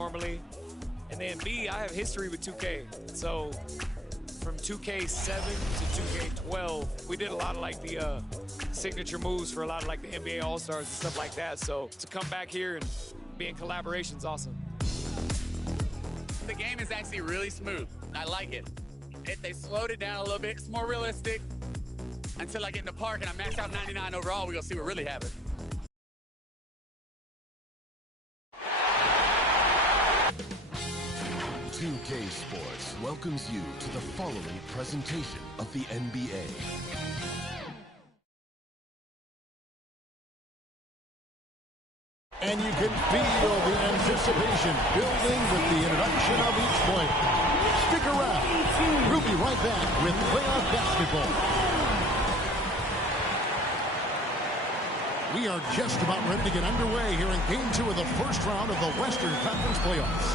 normally. And then B, I have history with 2K. So from 2K7 to 2K12, we did a lot of like the signature moves for a lot of like the NBA All-Stars and stuff like that. So to come back here and be in collaboration is awesome. The game is actually really smooth. I like it. They slowed it down a little bit. It's more realistic. Until I get in the park and I max out 99 overall, we're going to see what really happens. .2K Sports welcomes you to the following presentation of the NBA. And you can feel the anticipation building with the introduction of each player. Stick around. We'll be right back with playoff basketball. We are just about ready to get underway here in Game 2 of the first round of the Western Conference Playoffs.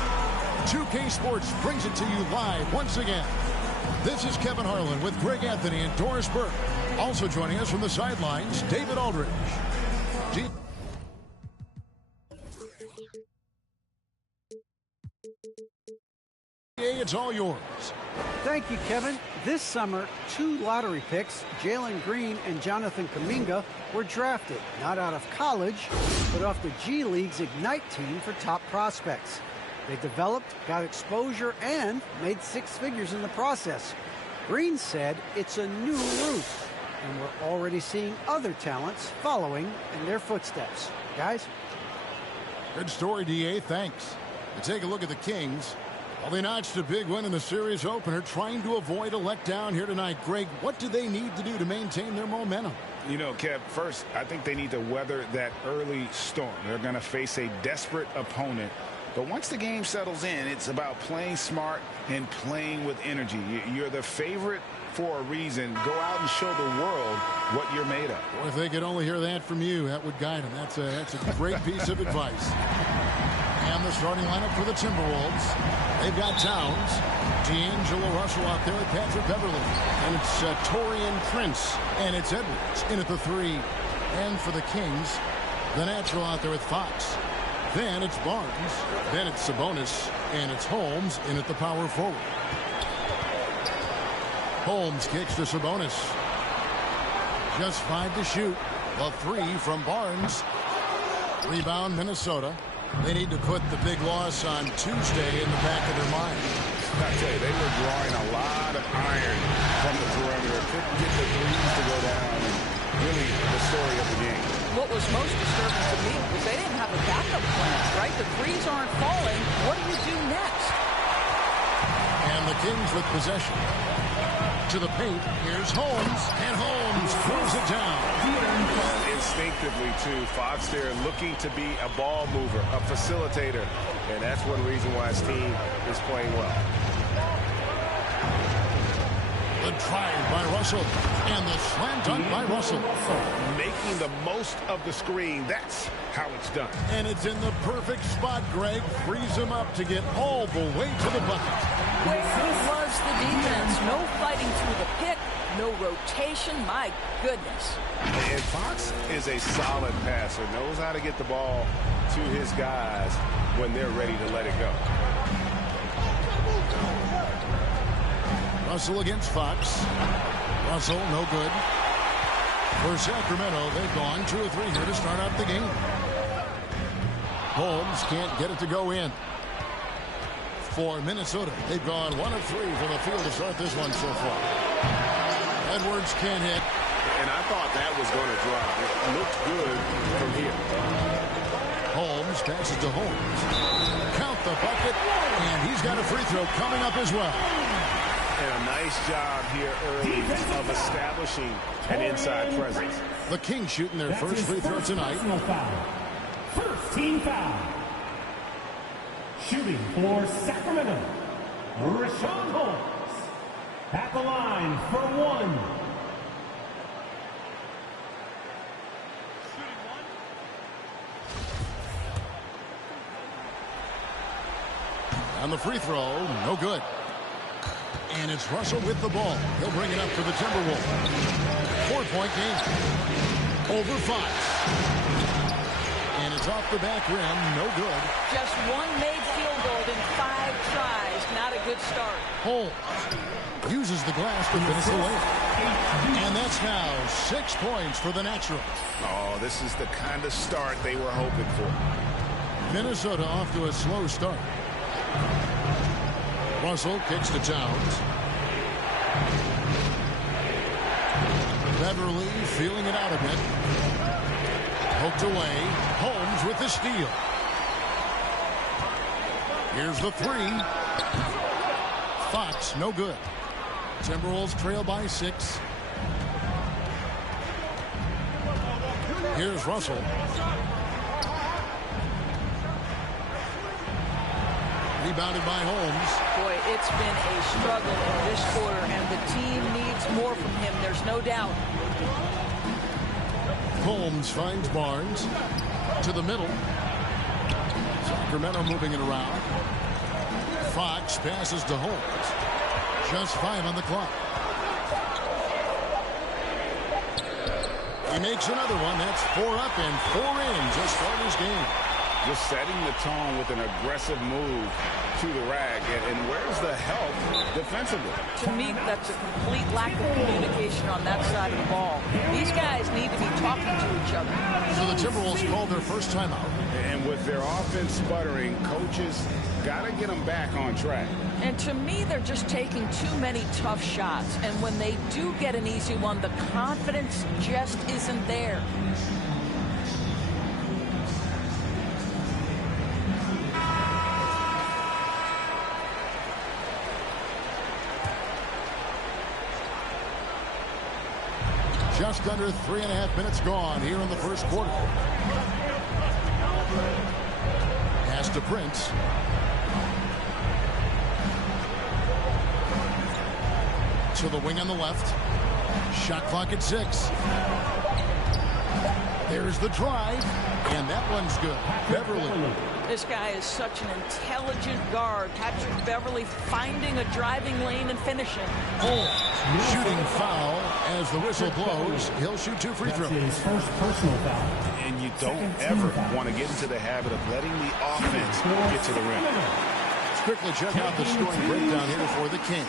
2K Sports brings it to you live once again. This is Kevin Harlan with Greg Anthony and Doris Burke. Also joining us from the sidelines, David Aldridge. It's all yours. Thank you, Kevin. This summer, 2 lottery picks, Jalen Green and Jonathan Kuminga, were drafted, not out of college, but off the G League's Ignite team for top prospects. They developed, got exposure, and made 6 figures in the process. Green said it's a new route, and we're already seeing other talents following in their footsteps. Guys? Good story, DA. Thanks. To take a look at the Kings. Well, they notched a big win in the series opener, trying to avoid a letdown here tonight. Greg, what do they need to do to maintain their momentum? You know, Kev, first, I think they need to weather that early storm. They're going to face a desperate opponent. But once the game settles in, it's about playing smart and playing with energy. You're the favorite for a reason. Go out and show the world what you're made of. Well, if they could only hear that from you, that would guide them. That's a great piece of advice. And the starting lineup for the Timberwolves. They've got Towns, D'Angelo Russell out there with Patrick Beverly. And it's Taurean Prince. And it's Edwards in at the 3. And for the Kings, the natural out there with Fox. Then it's Barnes. Then it's Sabonis. And it's Holmes in at the power forward. Holmes kicks to Sabonis. Just 5 to shoot. The 3 from Barnes. Rebound Minnesota. They need to put the big loss on Tuesday in the back of their mind. I tell you, they were drawing a lot of iron from the perimeter. Couldn't get the threes to go down. And really the story of the game. What was most disturbing to me was they didn't have a backup plan, right? The threes aren't falling. What do you do next? And the Kings with possession. To the paint. Here's Holmes. And Holmes throws it down. Instinctively, too, Fox there looking to be a ball mover, a facilitator. And that's one reason why his team is playing well. The drive by Russell. And the slam dunk by Russell. Making the most of the screen. That's how it's done. And it's in the perfect spot, Greg. Frees him up to get all the way to the bucket. Where was the defense? No fighting through the pick, no rotation. My goodness. And Fox is a solid passer, knows how to get the ball to his guys when they're ready to let it go. Russell against Fox. Russell, no good. For Sacramento, they've gone 2 or 3 here to start out the game. Holmes can't get it to go in. For Minnesota, they've gone 1 of 3 from the field to start this one so far. Edwards can't hit. And I thought that was going to drop. It looked good from here. Holmes passes to Holmes. Count the bucket, and he's got a free throw coming up as well. And a nice job here early of establishing an inside presence. The Kings shooting their first free throw tonight. First team foul. Shooting for Sacramento, Rashawn Holmes. At the line for 1. On the free throw, no good. And it's Russell with the ball. He'll bring it up for the Timberwolves. 4-point game. Over 5. And it's It's off the back rim. No good. Just one made field goal in 5 tries. Not a good start. Holmes uses the glass to finish the layup. And that's now 6 points for the Naturals. Oh, this is the kind of start they were hoping for. Minnesota off to a slow start. Russell kicks to Towns. Beverly feeling it out a bit. Poked away. Holmes with the steal. Here's the 3. Fox, no good. Timberwolves trail by 6. Here's Russell. Rebounded by Holmes. Boy, it's been a struggle in this quarter, and the team needs more from him. There's no doubt. Holmes finds Barnes to the middle. Sacramento moving it around. Fox passes to Holmes. Just 5 on the clock. He makes another one. That's 4 up and 4 in. Just start his game. Just setting the tone with an aggressive move to the rag. And where's the help defensively? To me, that's a complete lack of communication on that side of the ball. These guys need to be talking to each other. So the Timberwolves called their first timeout. And with their offense sputtering, coaches got to get them back on track. And to me, they're just taking too many tough shots. And when they do get an easy one, the confidence just isn't there. Just under 3.5 minutes gone here in the first quarter. Pass to Prince. To the wing on the left. Shot clock at 6. There's the drive. And that one's good. Beverly. This guy is such an intelligent guard. Patrick Beverly finding a driving lane and finishing. Shooting foul as the whistle blows. He'll shoot 2 free throws. His first personal foul. And you don't ever want to get into the habit of letting the offense get to the rim. Let's quickly check out the scoring breakdown here for the Kings.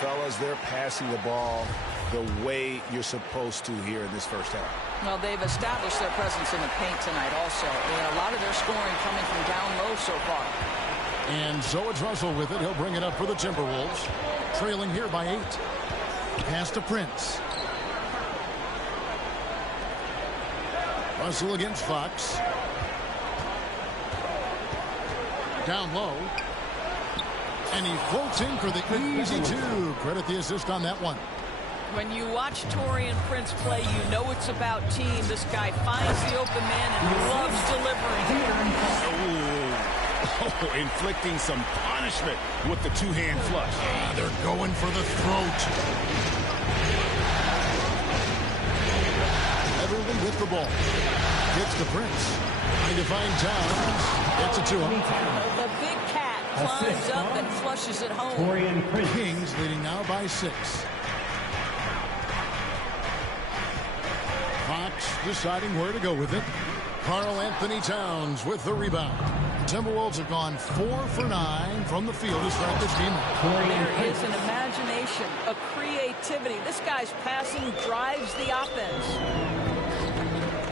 Fellas, they're passing the ball the way you're supposed to here in this first half. Well, they've established their presence in the paint tonight also. A lot of their scoring coming from down low so far. And so it's Russell with it. He'll bring it up for the Timberwolves. Trailing here by 8. Pass to Prince. Russell against Fox. Down low. And he floats in for the easy 2. Credit the assist on that one. When you watch Taurean Prince play, you know it's about team. This guy finds the open man and loves delivering. Oh, inflicting some punishment with the 2-hand flush. They're going for the throat. Everyone with the ball. Gets the Prince. Trying to find Towns. Gets it to him. The big cat climbs up and flushes it home. Kings leading now by 6. Fox deciding where to go with it. Karl Anthony Towns with the rebound. The Timberwolves have gone 4 for 9 from the field to start this game. There is an imagination, a creativity. This guy's passing drives the offense.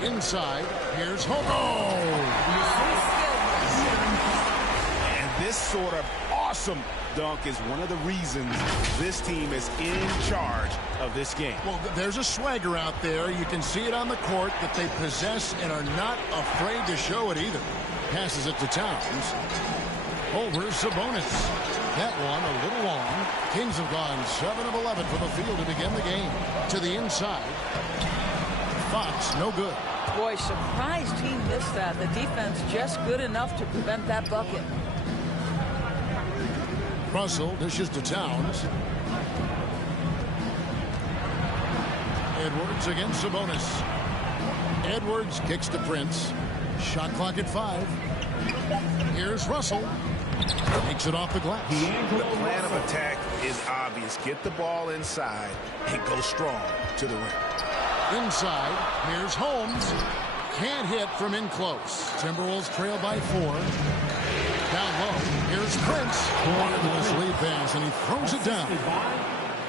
Inside, here's Hogo. And this sort of awesome dunk is one of the reasons this team is in charge of this game. Well, there's a swagger out there. You can see it on the court that they possess and are not afraid to show it either. Passes it to Towns. Over Sabonis. That one a little long. Kings have gone 7 of 11 from the field to begin the game. To the inside. Fox, no good. Boy, surprised he missed that. The defense just good enough to prevent that bucket. Russell dishes to Towns. Edwards against Sabonis. Edwards kicks to Prince. Shot clock at 5. Here's Russell. Takes it off the glass. The plan of attack is obvious. Get the ball inside and go strong to the rim. Inside, here's Holmes. Can't hit from in close. Timberwolves trail by 4. Down low. Here's Prince. Marvelous lead pass, and he throws it down.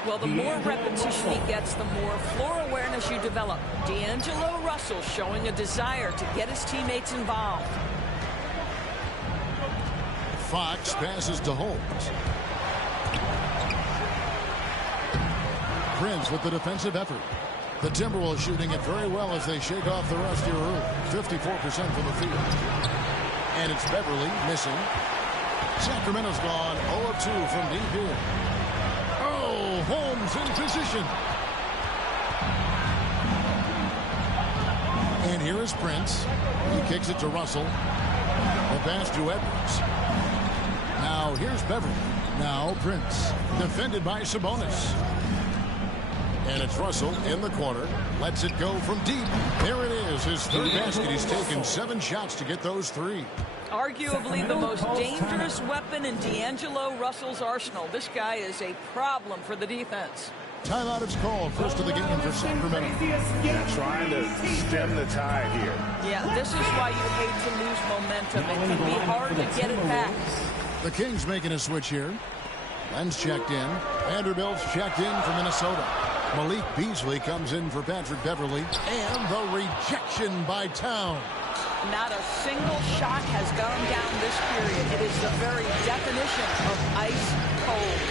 Well, the more repetition he gets, the more floor awareness you develop. D'Angelo Russell showing a desire to get his teammates involved. Fox passes to Holmes. Prince with the defensive effort. The Timberwolves shooting it very well as they shake off the rust here early. 54% from the field. And it's Beverly missing. Sacramento's gone 0 of 2 from deep here. Oh, Holmes in position. And here is Prince. He kicks it to Russell. The pass to Edwards. Now here's Beverly. Now Prince. Defended by Sabonis. And it's Russell in the corner. Lets it go from deep. There it is. His third basket. He's taken 7 shots to get those 3. Arguably the most dangerous weapon in D'Angelo Russell's arsenal. This guy is a problem for the defense. Timeout is called. First of the game for Sacramento. They're trying to stem the tide here. Yeah, this is why you hate to lose momentum. It can be hard to get it back. The Kings making a switch here. Len's checked in. Vanderbilt's checked in for Minnesota. Malik Beasley comes in for Patrick Beverly. And the rejection by Towns. Not a single shot has gone down this period. It is the very definition of ice cold.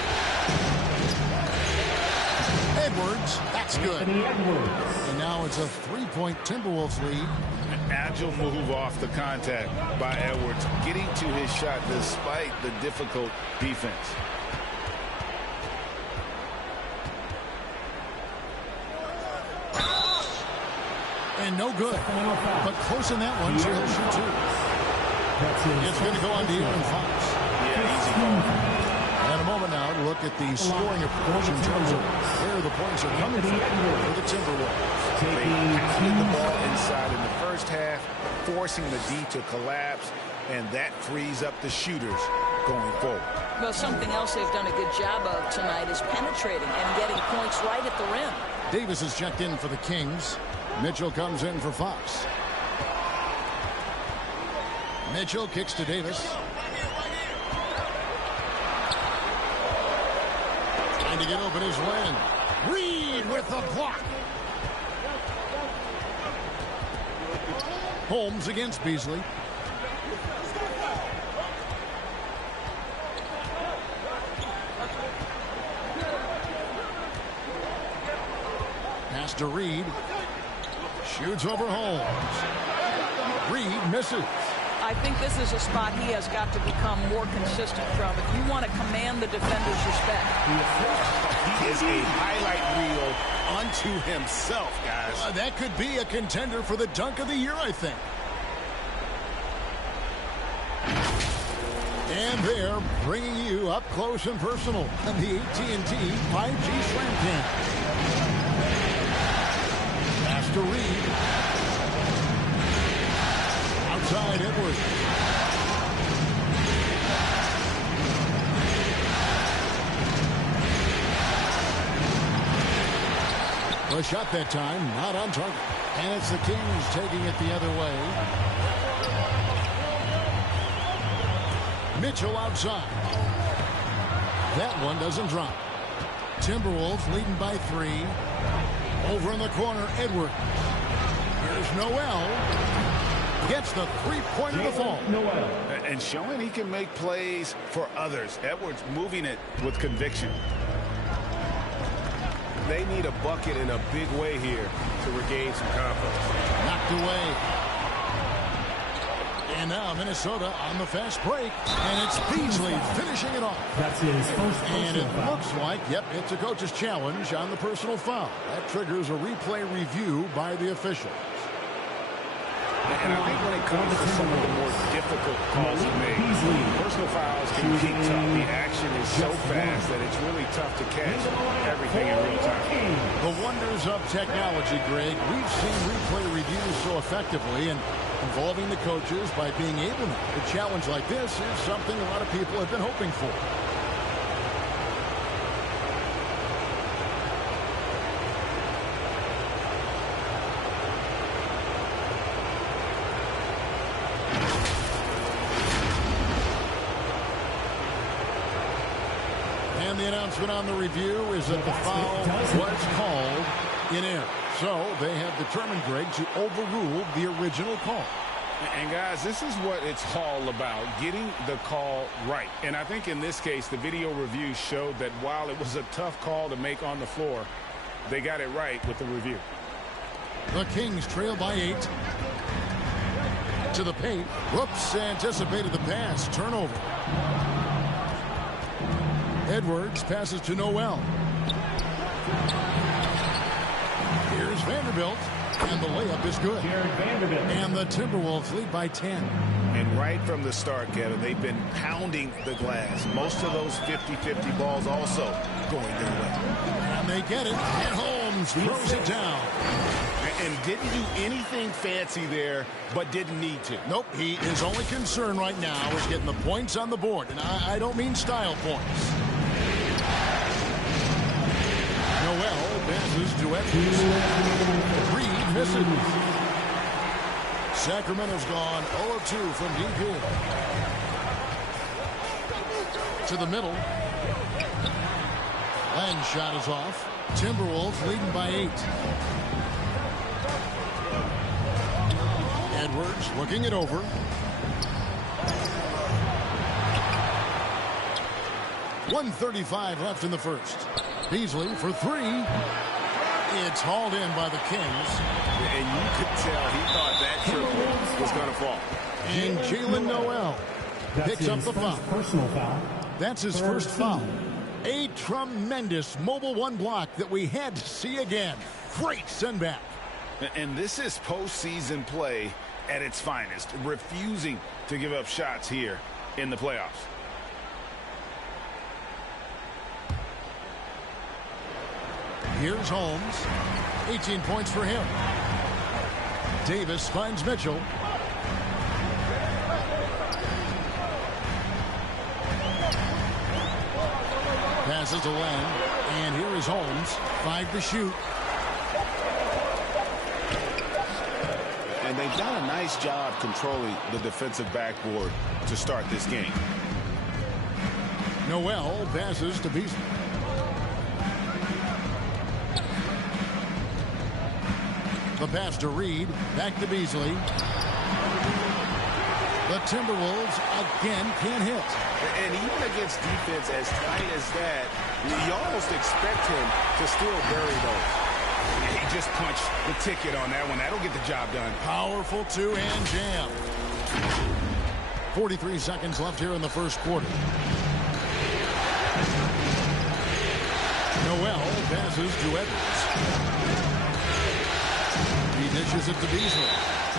Edwards, that's good. And now it's a 3-point Timberwolves lead. An agile move off the contact by Edwards, getting to his shot despite the difficult defense. And no good. But close in that one, so he'll shoot 2. It's going to go on to Aaron Fox. Yeah, easy call. And a moment now to look at the scoring approach in terms of where the points are coming from for the Timberwolves. They pounded the ball inside in the first half, forcing the D to collapse, and that frees up the shooters going forward. Well, something else they've done a good job of tonight is penetrating and getting points right at the rim. Davis is checked in for the Kings. Mitchell comes in for Fox. Mitchell kicks to Davis. Trying to get open is Len. Reed with the block. Holmes against Beasley. Pass to Reed. Shoots over Holmes. Reed misses. I think this is a spot he has got to become more consistent from if you want to command the defender's respect. He is a highlight reel unto himself, guys. That could be a contender for the dunk of the year, I think. And they're bringing you up close and personal on the AT&T 5G Slam Cam. Pass to Reed. Outside Edwards. The shot that time, not on target. And it's the Kings taking it the other way. Mitchell outside. That one doesn't drop. Timberwolves leading by 3. Over in the corner, Edwards. Here's Noel. Gets the three-pointer to fall. And showing he can make plays for others. Edwards moving it with conviction. They need a bucket in a big way here to regain some confidence. Knocked away. And now Minnesota on the fast break. And it's Beasley finishing it off. That's his first And it looks like, yep, it's a coach's challenge on the personal foul. That triggers a replay review by the official. And I think when it comes to some of the more difficult calls to make, personal fouls can be tough. The action is so fast that it's really tough to catch everything in real time. The wonders of technology, Greg. We've seen replay reviews so effectively, and involving the coaches by being able to. A challenge like this is something a lot of people have been hoping for. And the announcement on the review is that the foul was called in error. So they have determined, Greg, to overrule the original call. And, guys, this is what it's all about, getting the call right. And I think in this case, the video review showed that while it was a tough call to make on the floor, they got it right with the review. The Kings trail by 8. To the paint. Whoops, anticipated the pass. Turnover. Edwards passes to Noel. Here's Vanderbilt. And the layup is good. And the Timberwolves lead by 10. And right from the start, Kevin, they've been pounding the glass. Most of those 50-50 balls also going their way. And they get it. And Holmes throws it down. And didn't do anything fancy there, but didn't need to. Nope, his only concern right now is getting the points on the board. And I don't mean style points. Noel passes to Edwards. Reed misses. Sacramento's gone 0-2 from DP. To the middle. Lang's shot is off. Timberwolves leading by 8. Edwards looking it over. .135 left in the first. Beasley for 3. It's hauled in by the Kings. And you could tell he thought that triple was going to fall. And Jalen Noel picks up the foul. Personal foul. That's his first foul. A tremendous mobile one block that we had to see again. Great send back. And this is postseason play at its finest, refusing to give up shots here in the playoffs. Here's Holmes. 18 points for him. Davis finds Mitchell. Passes to Len. And here is Holmes. 5 to shoot. And they've done a nice job controlling the defensive backboard to start this game. Noel passes to Beasley. The pass to Reed. Back to Beasley. The Timberwolves again can't hit. And even against defense as tight as that, you almost expect him to still bury those. He just punched the ticket on that one. That'll get the job done. Powerful two-hand jam. 43 seconds left here in the first quarter. Noel passes to Edwards. He dishes it to Beasley.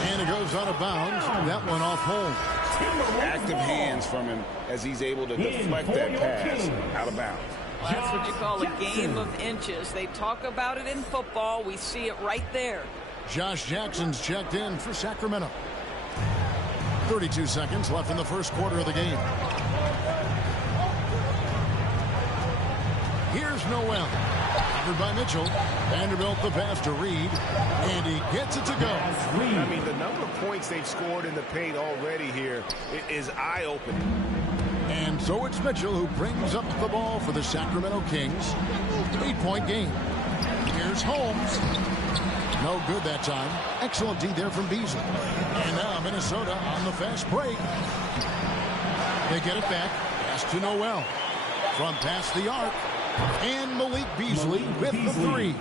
And it goes out of bounds. That one off home. Active hands from him as he's able to deflect that pass out of bounds. Well, that's what you call a game of inches. They talk about it in football. We see it right there. Josh Jackson's checked in for Sacramento. 32 seconds left in the first quarter of the game. Here's Noel. Covered by Mitchell. Vanderbilt the pass to Reed. And he gets it to go. I mean, the number of points they've scored in the paint already here is eye-opening. And so it's Mitchell who brings up the ball for the Sacramento Kings. 8-point game. Here's Holmes. No good that time. Excellent D there from Beasley. And now Minnesota on the fast break. They get it back. Pass to Noel. From past the arc. And Malik Beasley with the 3.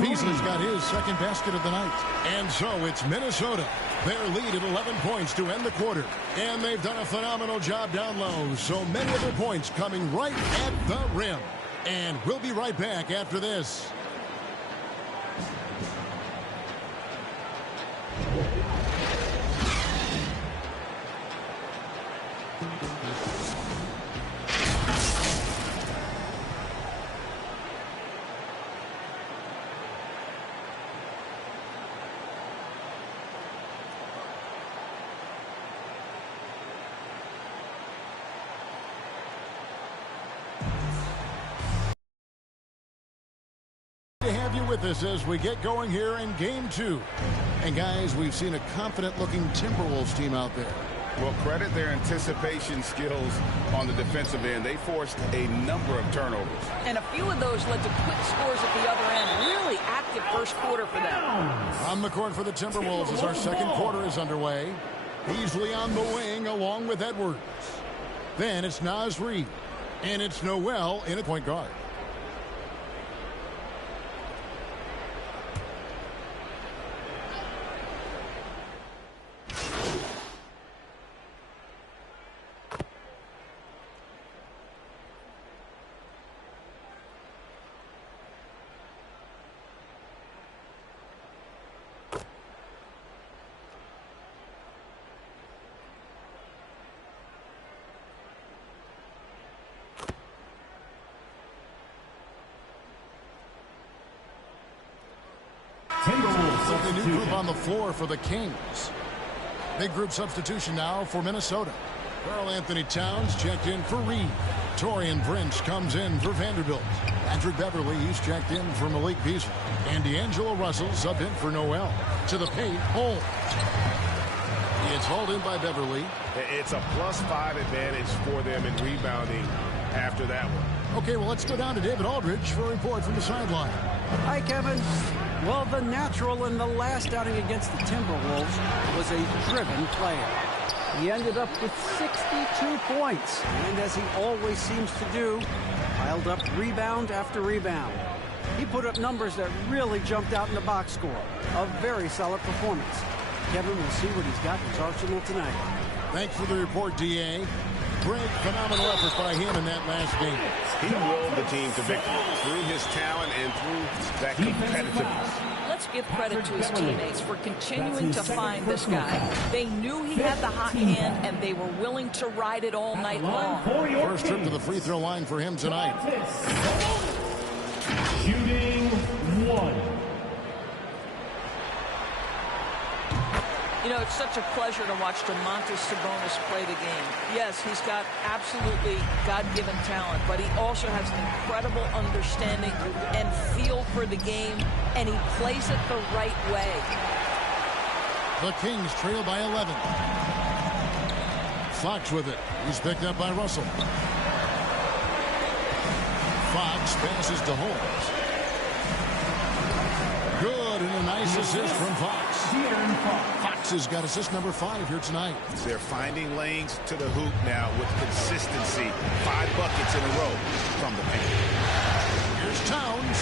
Beasley's got his second basket of the night. And so it's Minnesota. Their lead at 11 points to end the quarter. And they've done a phenomenal job down low. So many of their points coming right at the rim. And we'll be right back after this. With us as we get going here in game 2. And guys, we've seen a confident looking Timberwolves team out there. Well, credit their anticipation skills on the defensive end. They forced a number of turnovers. And a few of those led to quick scores at the other end. Really active first quarter for them. On the court for the Timberwolves as our second quarter is underway. Beasley on the wing along with Edwards. Then it's Naz Reid. And it's Noel in at point guard. With the new group on the floor for the Kings. Big group substitution now for Minnesota. Karl Anthony Towns checked in for Reed. Torian Prince comes in for Vanderbilt. Patrick Beverly, he's checked in for Malik Beasley. And D'Angelo Russell subbed in for Noel. To the paint, Holmes. It's hauled in by Beverly. It's a +5 advantage for them in rebounding after that one. Okay, well, let's go down to David Aldridge for a report from the sideline. Hi, Kevin. Well, the natural in the last outing against the Timberwolves was a driven player. He ended up with 62 points, and as he always seems to do, piled up rebound after rebound. He put up numbers that really jumped out in the box score. A very solid performance. Kevin will see what he's got in his arsenal tonight. Thanks for the report, D.A. Great, phenomenal effort by him in that last game. He willed the team to victory through his talent and through that competitiveness. Let's give credit to his teammates for continuing to find this guy. They knew he had the hot hand, and they were willing to ride it all night long. First trip to the free throw line for him tonight. Shooting one. You know, it's such a pleasure to watch Domantas Sabonis play the game. Yes, he's got absolutely God-given talent, but he also has an incredible understanding and feel for the game, and he plays it the right way. The Kings trail by 11. Fox with it. He's picked up by Russell. Fox passes to Holmes. Good, and a nice assist from Fox. Fox has got assist number 5 here tonight. They're finding lanes to the hoop now with consistency. 5 buckets in a row from the paint. Here's Towns.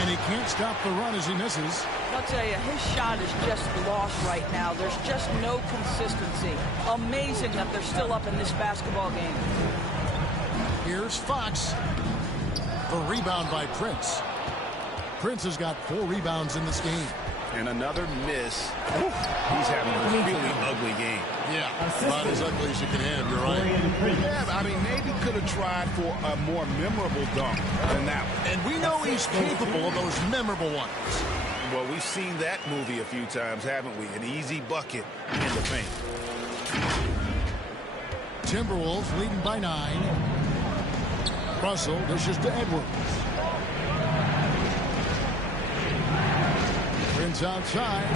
And he can't stop the run as he misses. I'll tell you, his shot is just lost right now. There's just no consistency. Amazing that they're still up in this basketball game. Here's Fox. The rebound by Prince. Prince has got 4 rebounds in this game. And another miss. He's having a really ugly game. Yeah, about as ugly as you can have, you're right. Yeah, I mean, maybe could have tried for a more memorable dunk than that one. And we know he's capable of those memorable ones. Well, we've seen that movie a few times, haven't we? An easy bucket in the paint. Timberwolves leading by 9. Russell dishes to Edwards. Prince outside.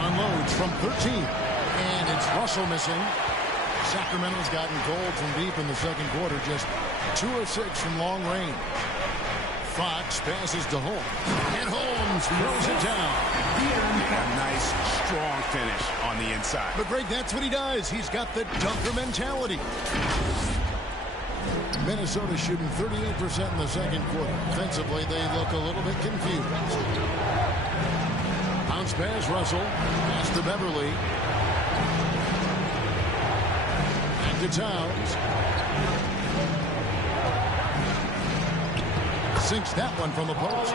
Unloads from 13. And it's Russell missing. Sacramento's gotten cold from deep in the second quarter. Just 2 of 6 from long range. Fox passes to Holmes. And Holmes throws it down. A nice, strong finish on the inside. But Greg, that's what he does. He's got the dunker mentality. Minnesota shooting 38% in the second quarter. Offensively, they look a little bit confused. Bounce pass, Russell. Pass to Beverly. Back to Towns. Sinks that one from the post.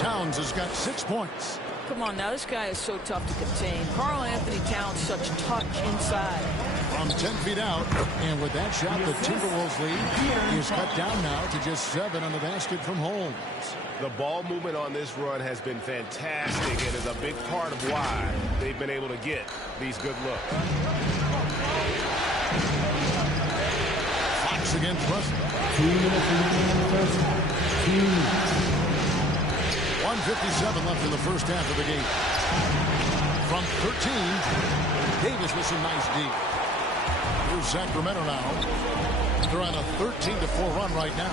Towns has got 6 points. Come on now, this guy is so tough to contain. Karl Anthony Towns, such touch inside. From 10 feet out, and with that shot, the Timberwolves lead is cut down now to just 7 on the basket from Holmes. The ball movement on this run has been fantastic and is a big part of why they've been able to get these good looks. Fox against Russell. 2 minutes remaining in the first half. 1:57 left in the first half of the game. From 13. Davis with some nice D. Here's Sacramento now. They're on a 13-4 run right now.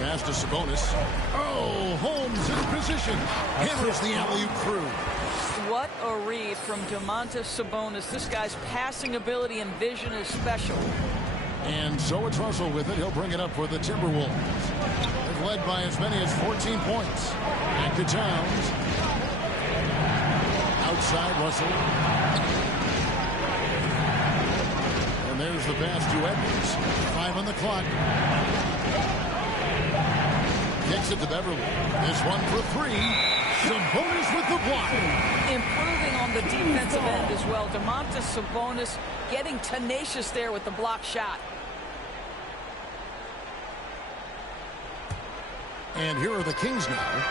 Pass to Sabonis. Oh, Holmes in position. Hammers the alley-oop through. What a read from Domantas Sabonis. This guy's passing ability and vision is special. And so it's Russell with it. He'll bring it up for the Timberwolves. They've led by as many as 14 points. Back to Towns. Outside Russell. And there's the pass to Edwards. 5 on the clock. Kicks it to Beverly. This one for 3. Sabonis with the block. Improving on the defensive end as well. Domantas Sabonis getting tenacious there with the block shot. And here are the Kings now.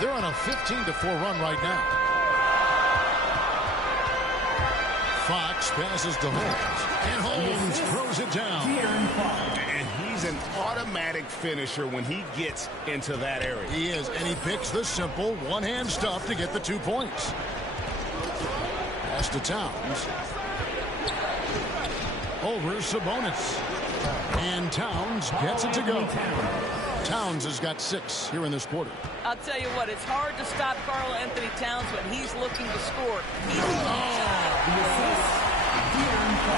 They're on a 15-4 run right now. Fox passes to Holmes. And Holmes throws it down. And he's an automatic finisher when he gets into that area. He is, and he picks the simple one-hand stuff to get the 2 points. Pass to Towns. Over Sabonis. And Towns gets it to go. Towns has got 6 here in this quarter. I'll tell you what, it's hard to stop Karl Anthony Towns when he's looking to score.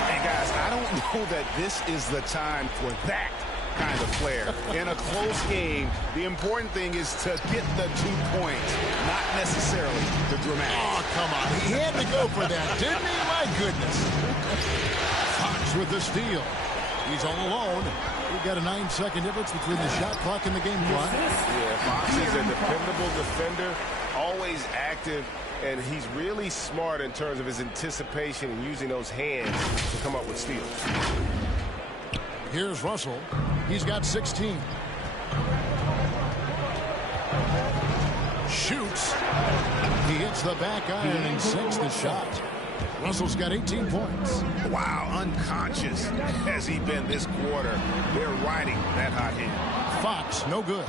Hey, guys, I don't know that this is the time for that kind of player. In a close game, the important thing is to get the 2 points, not necessarily the dramatic. Oh, come on. He had to go for that, didn't he? My goodness. Fox with the steal. He's all alone. We've got a 9-second difference between the shot clock and the game clock. Yeah, Fox is a dependable defender, always active, and he's really smart in terms of his anticipation and using those hands to come up with steals. Here's Russell. He's got 16. Shoots. He hits the back iron and sinks the shot. Russell's got 18 points. Wow, unconscious has he been this quarter. They're riding that hot hand. Fox, no good.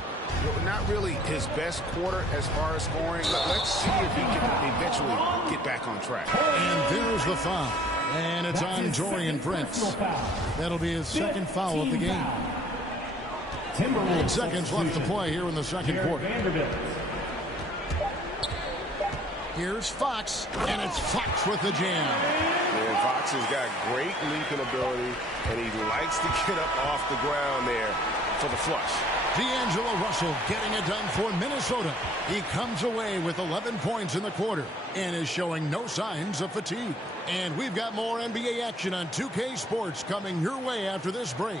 Not really his best quarter as far as scoring, but let's see if he can eventually get back on track. And there's the foul. And it's on Taurean Prince. That'll be his second foul of the game. 8 seconds left to play here in the second quarter. Here's Fox, and it's Fox with the jam. And Fox has got great leaping ability, and he likes to get up off the ground there for the flush. D'Angelo Russell getting it done for Minnesota. He comes away with 11 points in the quarter and is showing no signs of fatigue. And we've got more NBA action on 2K Sports coming your way after this break.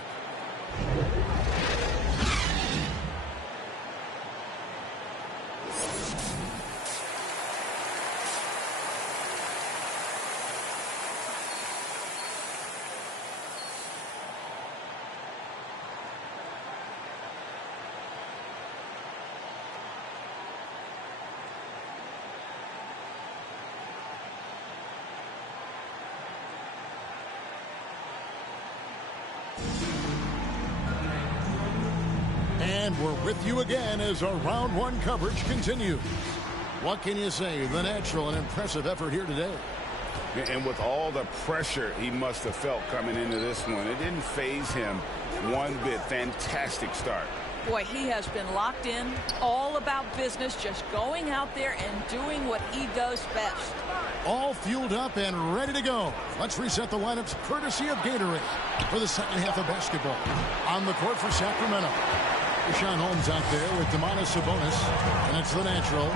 And we're with you again as our round one coverage continues. What can you say? The natural and impressive effort here today. And with all the pressure he must have felt coming into this one, it didn't faze him one bit. Fantastic start. Boy, he has been locked in, all about business, just going out there and doing what he does best. All fueled up and ready to go. Let's reset the lineups courtesy of Gatorade for the second half of basketball. On the court for Sacramento, Richaun Holmes out there with Domantas Sabonis, and it's the natural.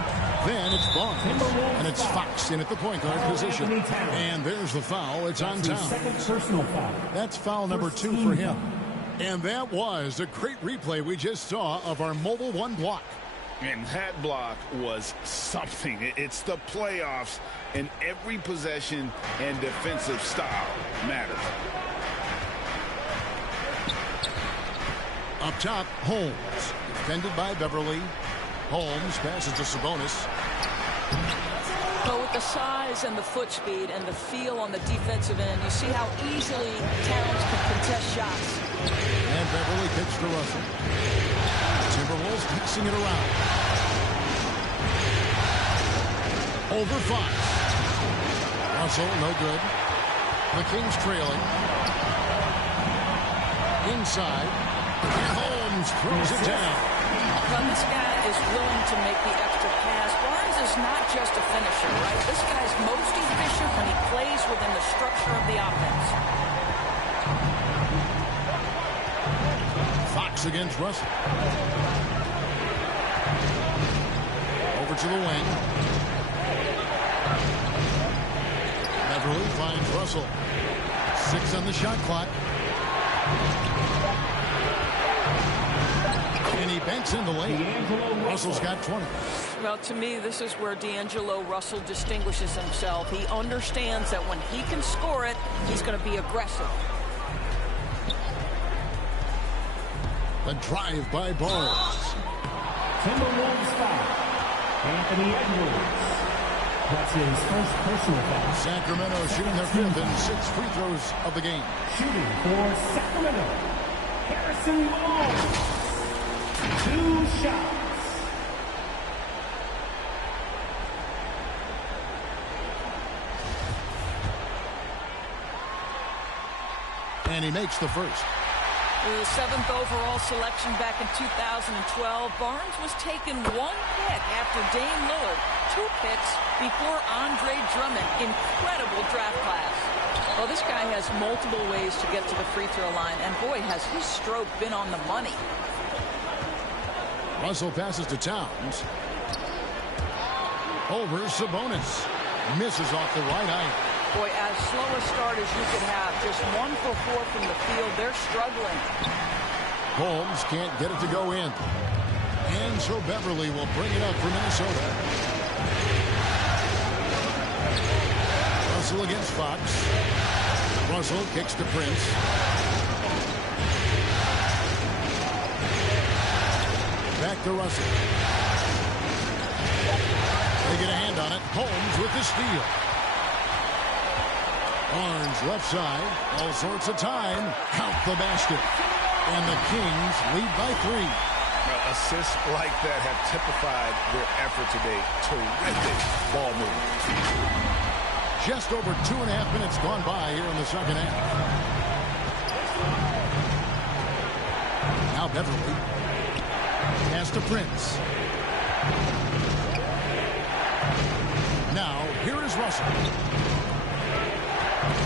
Then it's Barnes, and it's Fox in at the point guard position. And there's the foul. It's on Towns. That's foul number 2 for him. And that was a great replay we just saw of our Mobile One block. And that block was something. It's the playoffs, and every possession and defensive style matters. Up top, Holmes. Defended by Beverly. Holmes passes to Sabonis. But with the size and the foot speed and the feel on the defensive end, you see how easily Towns can contest shots. And Beverly kicks to Russell. Timberwolves passing it around. Over Fox. Russell, no good. The Kings trailing. Inside. And Holmes throws it down. Well, this guy is willing to make the extra pass. Barnes is not just a finisher, right? This guy's most efficient when he plays within the structure of the offense. Fox against Russell. Over to the wing. Beverly finds Russell. 6 on the shot clock. And he banks in the lane. Russell's got 20. Well, to me, this is where D'Angelo Russell distinguishes himself. He understands that when he can score it, he's going to be aggressive. The drive by Barnes. Timberwolves foul. Anthony Edwards. That's his first personal foul. Sacramento shooting their 5th and 6th free throws of the game. Shooting for Sacramento, Harrison Barnes. 2 shots. And he makes the first. The 7th overall selection back in 2012. Barnes was taken 1 pick after Dame Lillard. 2 picks before Andre Drummond. Incredible draft class. Well, this guy has multiple ways to get to the free throw line. And boy, has his stroke been on the money. Russell passes to Towns. Over Sabonis. Misses off the right iron. Boy, as slow a start as you could have. Just 1 for 4 from the field. They're struggling. Holmes can't get it to go in. And so Beverly will bring it up for Minnesota. Russell against Fox. Russell kicks to Prince. Back to Russell. They get a hand on it. Holmes with the steal. Barnes left side. All sorts of time. Count the basket. And the Kings lead by 3. Assists like that have typified their effort today. Terrific ball movement. Just over 2.5 minutes gone by here in the second half. Now Beverly. Pass to Prince. Now, here is Russell.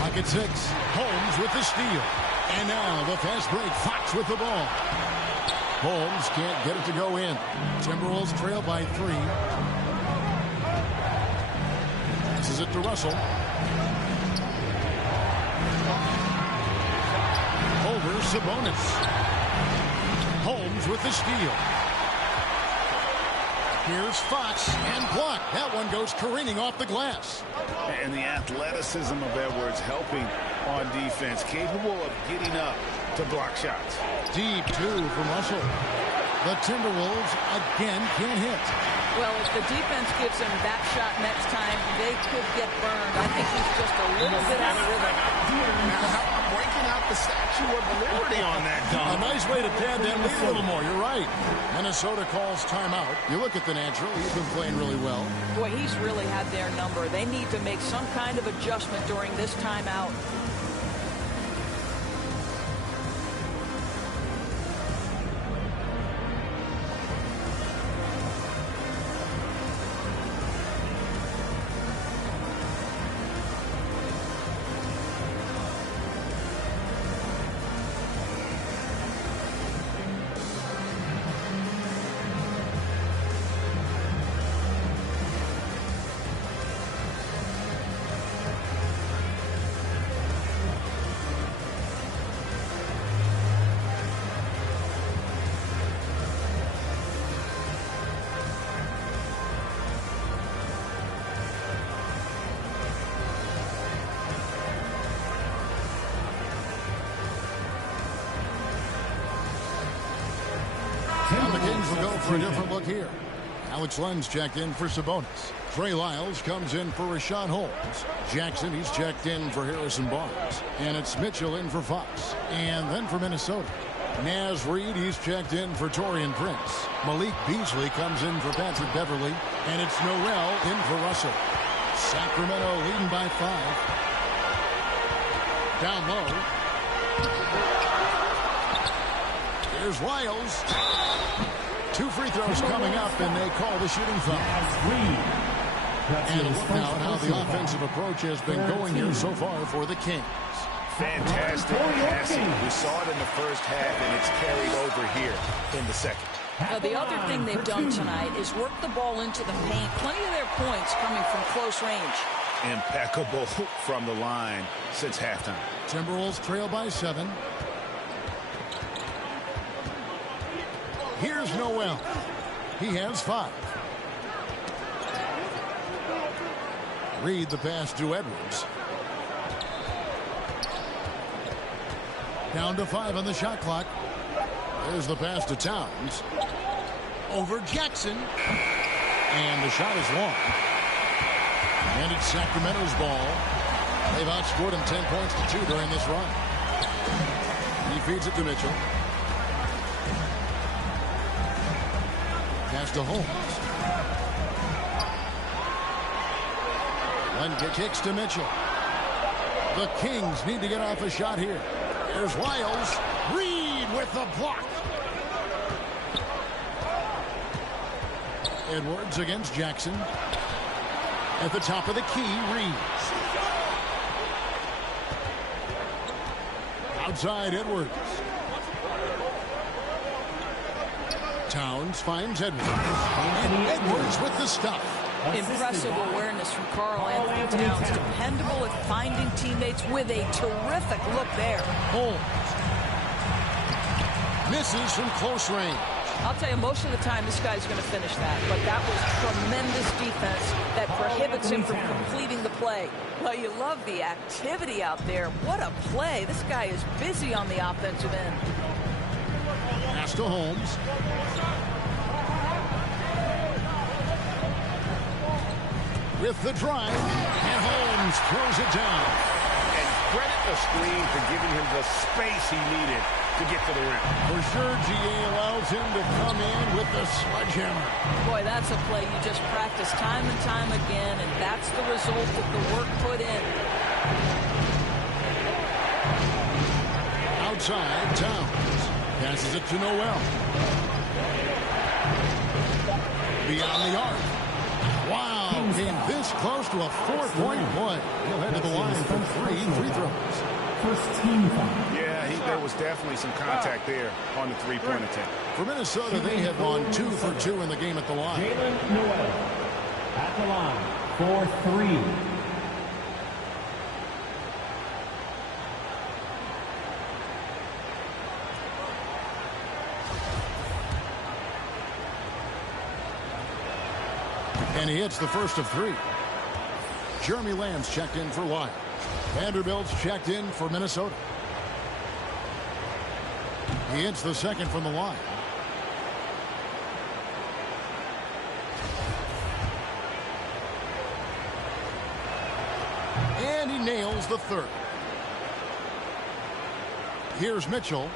Pocket 6. Holmes with the steal. And now the fast break. Fox with the ball. Holmes can't get it to go in. Timberwolves trail by 3. Passes it to Russell. Over Sabonis. Holmes with the steal. Here's Fox and blocked. That one goes careening off the glass. And the athleticism of Edwards helping on defense, capable of getting up to block shots. Deep 2 from Russell. The Timberwolves again can't hit. Well, if the defense gives him that shot next time, they could get burned. I think he's just a little bit out of rhythm. Now, breaking out the Statue of Liberty on that dunk. A nice way to pad that lead a little more. You're right. Minnesota calls timeout. You look at the natural. He's been playing really well. Boy, he's really had their number. They need to make some kind of adjustment during this timeout. And the Kings will go for a different look here. Alex Len's checked in for Sabonis. Trey Lyles comes in for Rashawn Holmes. Jackson, he's checked in for Harrison Barnes. And it's Mitchell in for Fox. And then for Minnesota, Naz Reid, he's checked in for Taurean Prince. Malik Beasley comes in for Patrick Beverly. And it's Noel in for Russell. Sacramento leading by 5. Down low. Here's Wiles. 2 free throws coming up, and they call the shooting foul. And a look now at how the offensive approach has been going here so far for the Kings. Fantastic passing. We saw it in the first half, and it's carried over here in the second. Now, the other thing they've done tonight is work the ball into the paint. Plenty of their points coming from close range. Impeccable from the line since halftime. Timberwolves trail by 7. Here's Noel. He has 5. Reed the pass to Edwards. Down to 5 on the shot clock. There's the pass to Towns. Over Jackson. And the shot is long. And it's Sacramento's ball. They've outscored him 10 points to 2 during this run. He feeds it to Mitchell. Pass to Holmes. One kicks to Mitchell. The Kings need to get off a shot here. There's Wiles. Reed with the block. Edwards against Jackson. At the top of the key, Reed. Outside, Edwards. Towns finds Edwards. And Edwards with the stuff. Impressive awareness from Karl-Anthony Towns. Dependable at finding teammates with a terrific look there. Holmes. Misses from close range. I'll tell you, most of the time this guy's going to finish that. But that was tremendous defense that prohibits him from completing the play. Well, you love the activity out there. What a play. This guy is busy on the offensive end. Pass to Holmes. With the drive, and Holmes throws it down. And credit the screen for giving him the space he needed to get to the rim. For sure, GA allows him to come in with the sledgehammer. Boy, that's a play you just practice time and time again, and that's the result of the work put in. Outside, Towns passes it to Noel. Beyond the arc. Wow, came this close to a 4-point play. He'll head to the line for 3 free throws. First team foul. Yeah, there was definitely some contact there on the three-point attempt. For Minnesota, they have gone 2 for 2 in the game at the line. Jalen Noel at the line for 3. And he hits the first of 3. Jeremy Lamb's checked in for Wild. Vanderbilt's checked in for Minnesota. He hits the second from the line. And he nails the third. Here's Mitchell.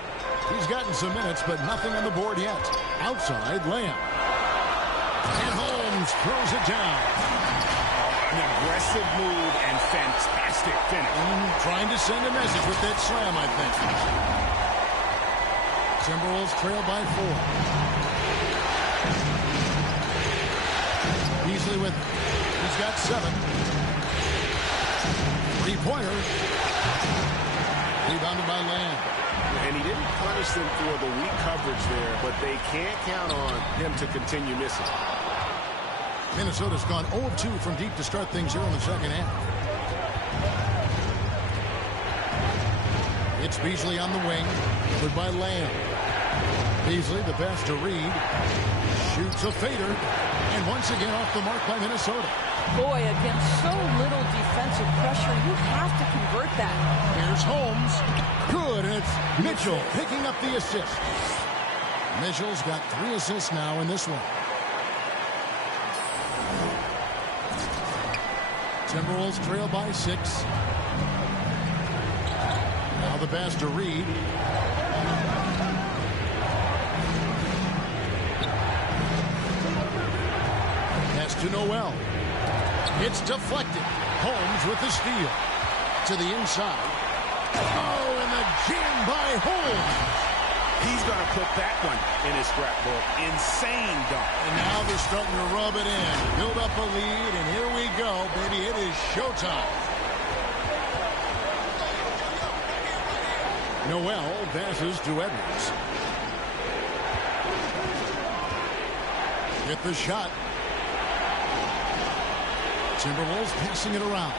He's gotten some minutes, but nothing on the board yet. Outside, Lamb. And Holmes throws it down. An aggressive move and fantastic finish. Trying to send a message with that slam, I think. Timberwolves trail by 4. Beasley he's got 7. 3-pointer. Rebounded by Lamb. And he didn't punish them for the weak coverage there, but they can't count on him to continue missing. Minnesota's gone 0 of 2 from deep to start things here in the second half. It's Beasley on the wing, covered by Lamb. Beasley, the pass to Reed. Shoots a fader, and once again off the mark by Minnesota. Boy, against so little defensive pressure, you have to convert that. Here's Holmes. Good, and it's Mitchell picking up the assist. Mitchell's got 3 assists now in this one. Timberwolves trail by 6. Now the pass to Reed. Pass to Noel. It's deflected. Holmes with the steal. To the inside. Oh, and the jam by Holmes. He's going to put that one in his scrapbook. Insane dunk. And now they're starting to rub it in. Build up a lead, and here we go, baby. It is showtime. Noel passes to Edwards. Get the shot. Timberwolves passing it around.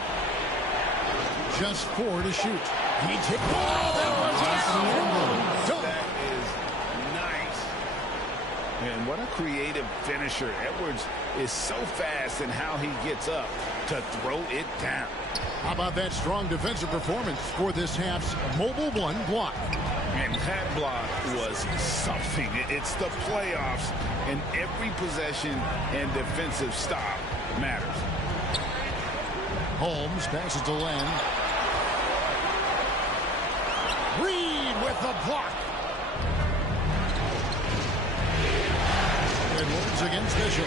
Just 4 to shoot. He takes. Oh, that was a That is nice. And what a creative finisher. Edwards is so fast in how he gets up to throw it down. How about that strong defensive performance for this half's Mobile One block? And that block was something. It's the playoffs, and every possession and defensive stop matters. Holmes passes to Len. Reed with the block. Edwards against Bishop.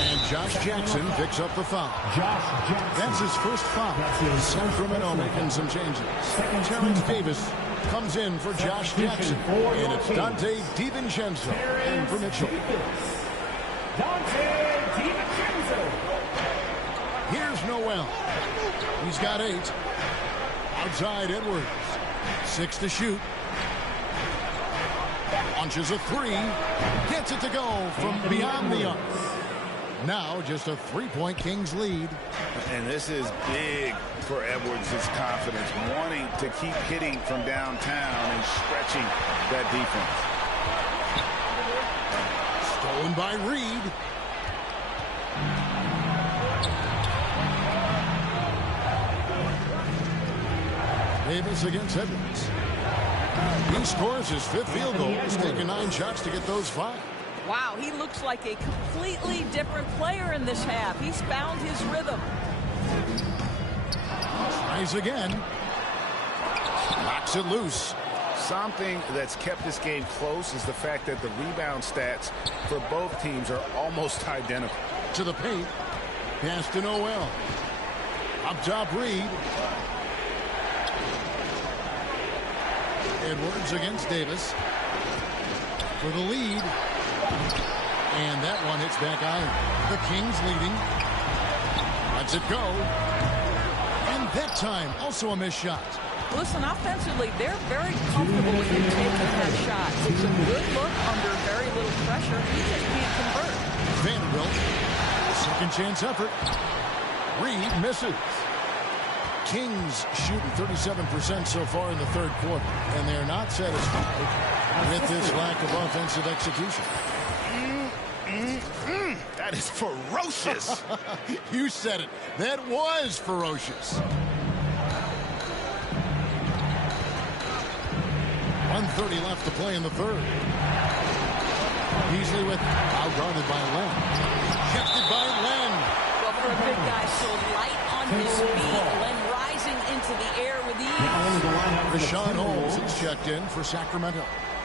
And Josh Jackson picks up the foul. That's his first foul. Sacramento making some changes. Terrence Davis comes in for Josh Jackson. And it's Dante DiVincenzo in for Mitchell. Here's Noel. He's got 8. Outside Edwards. 6 to shoot. Launches a 3. Gets it to go from beyond the arc. Now just a 3-point Kings lead. And this is big for Edwards' confidence, wanting to keep hitting from downtown and stretching that defense. Stolen by Reed. Davis against Edwards. He scores his 5th field goal. He's taken 9 shots to get those 5. Wow, he looks like a completely different player in this half. He's found his rhythm. Tries again. Knocks it loose. Something that's kept this game close is the fact that the rebound stats for both teams are almost identical. To the paint. Pass to Noel. Up top, Reed. Edwards against Davis. For the lead. And that one hits back iron. The Kings leading. Lets it go. And that time, also a missed shot. Listen, offensively, they're very comfortable with him taking that shot. It's a good look under very little pressure. He just can't convert. Vanderbilt, second chance effort. Reed misses. Kings shooting 37% so far in the 3rd quarter, and they're not satisfied with this lack of offensive execution. That is ferocious. You said it. That was ferocious. 1:30 left to play in the 3rd. Beasley with outguarded by Len. Kept it by Len. Well, for a big guy so light on his feet, Len rising into the air with ease. Rashawn Holmes is checked in for Sacramento.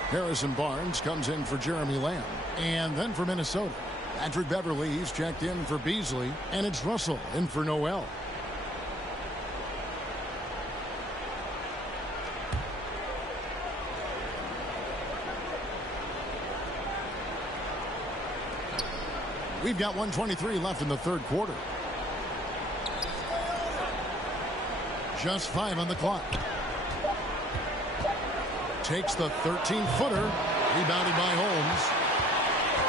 Harrison Barnes comes in for Jeremy Lamb. And then for Minnesota, Patrick Beverly, he's checked in for Beasley. And it's Russell in for Noel. We've got 1:23 left in the 3rd quarter. Just 5 on the clock. Takes the 13-footer. Rebounded by Holmes.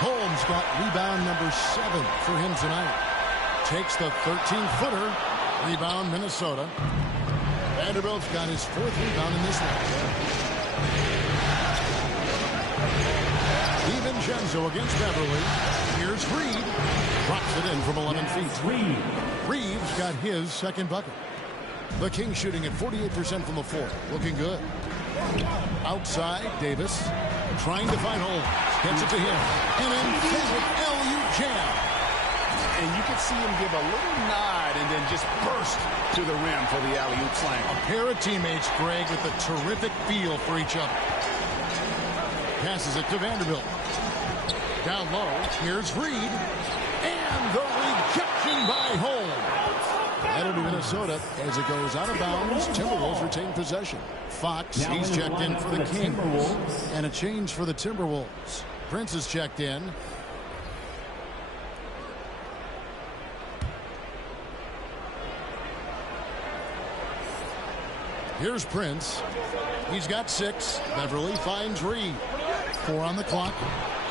Holmes got rebound number 7 for him tonight. Takes the 13-footer. Rebound Minnesota. Vanderbilt's got his 4th rebound in this one. DiVincenzo against Beverly. Here's Reed. Drops it in from 11 feet. Reed's got his 2nd bucket. The Kings shooting at 48% from the floor. Looking good. Outside, Davis. Trying to find Holmes. Gets it to him. And emphatic LU jam. And you could see him give a little nod and then just burst to the rim for the alley-oop slam. A pair of teammates, Greg, with a terrific feel for each other. Passes it to Vanderbilt. Down low, here's Reed. And And the rejection by Holmes. That'll be Minnesota as it goes out of bounds. Timberwolves retain possession. Fox, he's checked in for the Kings. And a change for the Timberwolves. Prince is checked in. Here's Prince. He's got 6. Beverly finds Reed. 4 on the clock.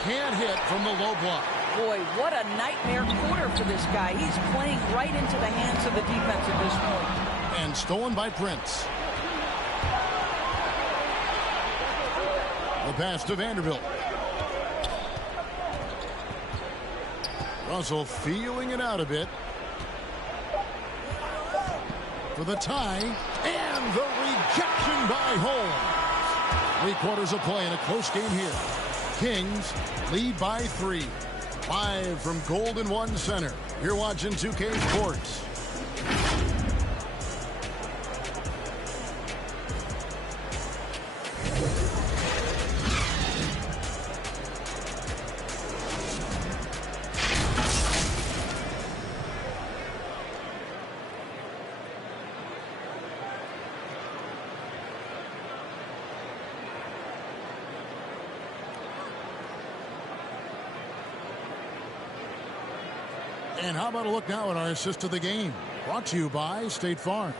Can't hit from the low block. Boy, what a nightmare quarter for this guy. He's playing right into the hands of the defense at this point. And stolen by Prince. The pass to Vanderbilt. Russell feeling it out a bit. For the tie. And the rejection by Holmes. 3 quarters of play in a close game here. Kings lead by 3. 5 from Golden One Center. You're watching 2K Sports. And how about a look now at our assist of the game? Brought to you by State Farm.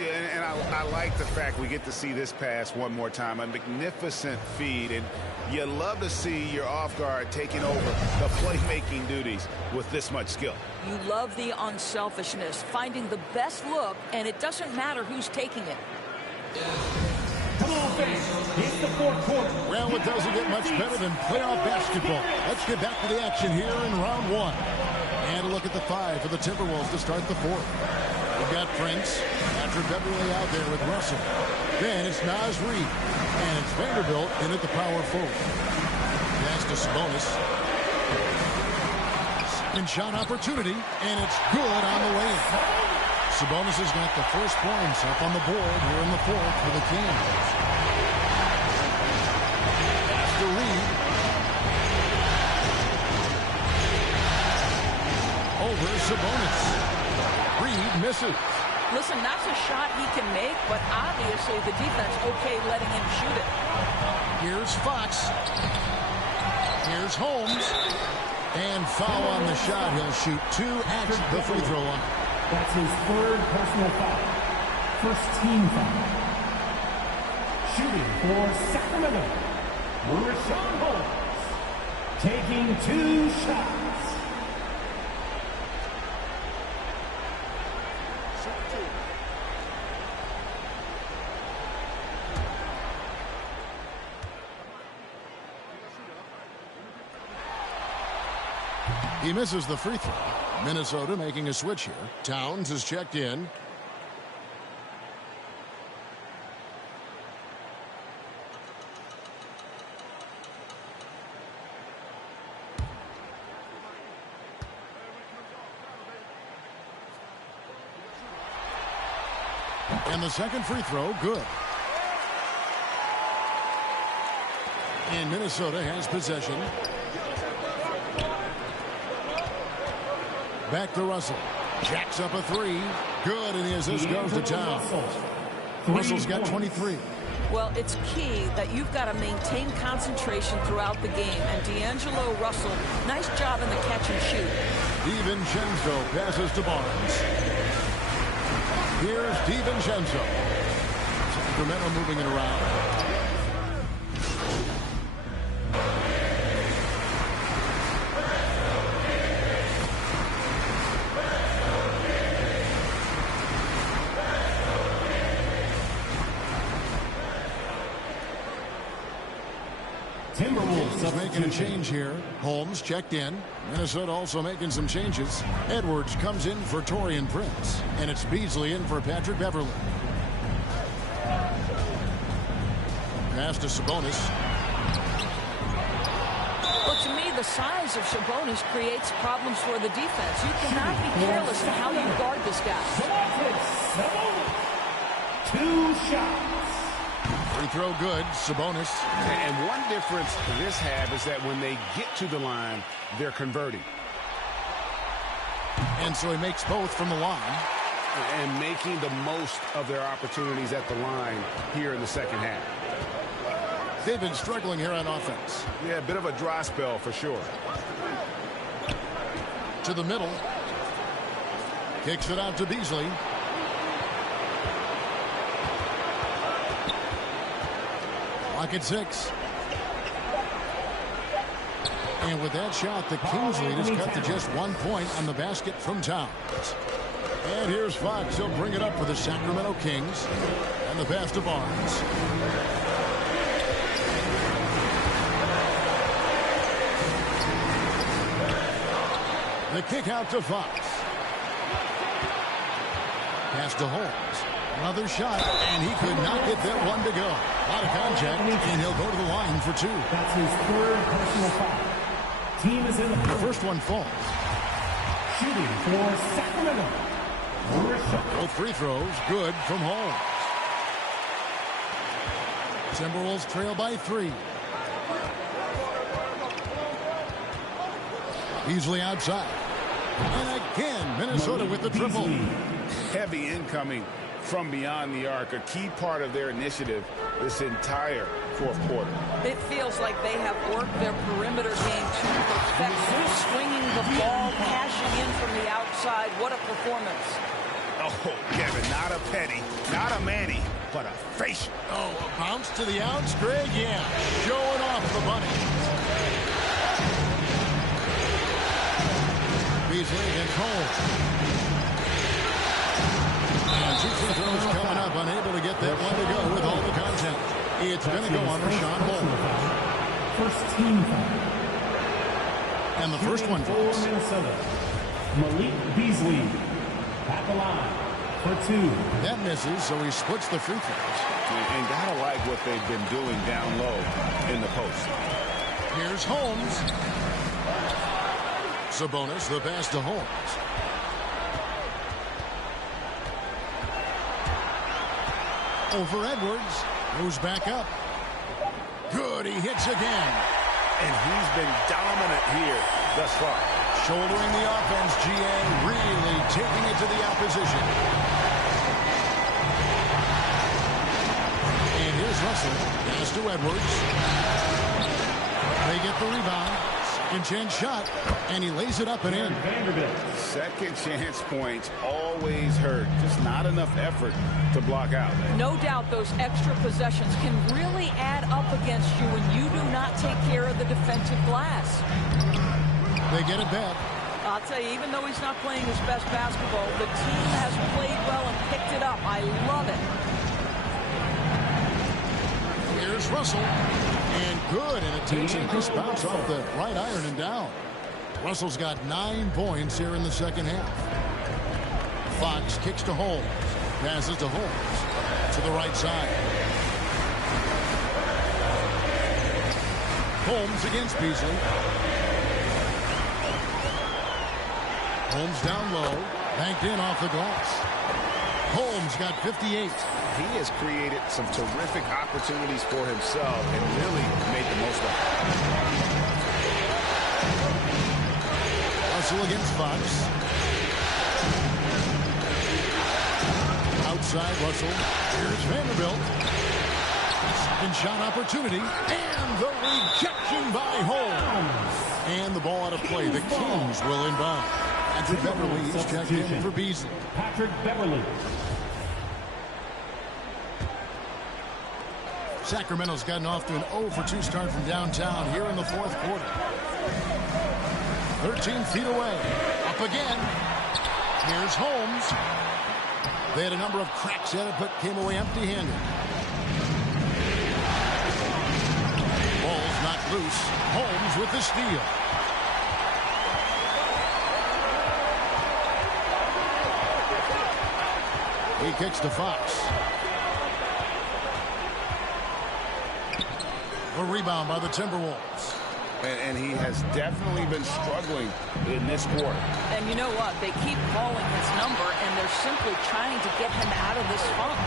Yeah, and I like the fact we get to see this pass one more time. A magnificent feed, and you love to see your off guard taking over the playmaking duties with this much skill. You love the unselfishness, finding the best look, and it doesn't matter who's taking it. Come on, fans. It's the fourth quarter. Well, it doesn't get much better than playoff basketball. Let's get back to the action here in round 1. And a look at the 5 for the Timberwolves to start the 4th. We've got Prince, Patrick Beverly out there with Russell. Then it's Naz Reid. And it's Vanderbilt in at the power forward. Pass to Sabonis. And shot opportunity, and it's good on the way in. Sabonis has got the first points up on the board here in the 4th for the Kings. Pass to Reid. Over Sabonis. Reid misses. Listen, that's a shot he can make, but obviously the defense okay letting him shoot it. Here's Fox. Here's Holmes. And foul on the shot. He'll shoot 2 at the free throw line. That's his 3rd personal foul. First team foul. Shooting for Sacramento, Rashawn Holmes. Taking 2 shots. He misses the free throw. Minnesota making a switch here. Towns is checked in. And the second free throw, good. And Minnesota has possession. Back to Russell. Jacks up a 3. Good, and the assist goes to Towns. Russell's got 23. Well, it's key that you've got to maintain concentration throughout the game. And D'Angelo Russell, nice job in the catch and shoot. DiVincenzo passes to Barnes. Here's DiVincenzo. Sacramento moving it around. Timberwolves making a change here. Holmes checked in. Minnesota also making some changes. Edwards comes in for Taurean Prince. And it's Beasley in for Patrick Beverly. Pass to Sabonis. Well, to me, the size of Sabonis creates problems for the defense. You cannot be careless in how you guard this guy. 2 shots. Free throw good. Sabonis. And one difference this have is that when they get to the line, they're converting. And so he makes both from the line. And making the most of their opportunities at the line here in the second half. They've been struggling here on offense. Yeah, a bit of a dry spell for sure. To the middle. Kicks it out to Beasley. Lock at 6. And with that shot, the Kings lead is cut to just 1 point on the basket from Towns. And here's Fox. He'll bring it up for the Sacramento Kings. And the pass to Barnes. The kick out to Fox. Pass to Holmes. Another shot, and he could not get that one to go. A lot of contact, and he'll go to the line for 2. That's his third personal foul. Team is in the first one falls. Shooting for Sacramento. Both free throws good from Holmes. Timberwolves trail by 3. Beasley outside. And again, Minnesota with the triple. Heavy incoming from beyond the arc, a key part of their initiative this entire fourth quarter. It feels like they have worked their perimeter game to perfection, swinging the ball, cashing in from the outside. What a performance. Oh, Kevin, not a Petty, not a Manny, but a facial. Oh, a bounce to the outs, Greg, yeah. Showing off the bunny. Beasley against Holmes. And 2 free throws coming up, unable to get that one to go with all the contact. It's going to go on Rashawn Holmes. First team foul. And the first one falls. Minnesota. Malik Beasley at the line for 2. That misses, so he splits the free throws. And gotta like what they've been doing down low in the post. Here's Holmes. Sabonis, the pass to Holmes. Over Edwards. Moves back up. Good, he hits again. And he's been dominant here thus far. Shouldering the offense, GA really taking it to the opposition. And here's Russell. Pass to Edwards. They get the rebound. Second chance shot, and he lays it up and in. Second chance points always hurt. Just not enough effort to block out. No doubt those extra possessions can really add up against you when you do not take care of the defensive glass. They get it back. I'll tell you, even though he's not playing his best basketball, the team has played well and picked it up. I love it. Here's Russell. And good, and it takes a nice bounce off the right iron and down. Russell's got 9 points here in the second half. Fox kicks to Holmes. Passes to Holmes. To the right side. Holmes against Beasley. Holmes down low. Banked in off the glass. Holmes got 58. He has created some terrific opportunities for himself and really made the most of it. Russell against Fox. Outside Russell. Here's Vanderbilt. Second shot opportunity. And the rejection by Holmes. And the ball out of play. The Kings will inbound. Patrick Beverly is checked in for Beasley. Patrick Beverly. Sacramento's gotten off to an 0-for-2 start from downtown here in the fourth quarter. 13 feet away. Up again. Here's Holmes. They had a number of cracks at it, but came away empty-handed. Ball's not loose. Holmes with the steal. He kicks to Fox. A rebound by the Timberwolves. And he has definitely been struggling in this quarter. And you know what? They keep calling his number, and they're simply trying to get him out of this funk.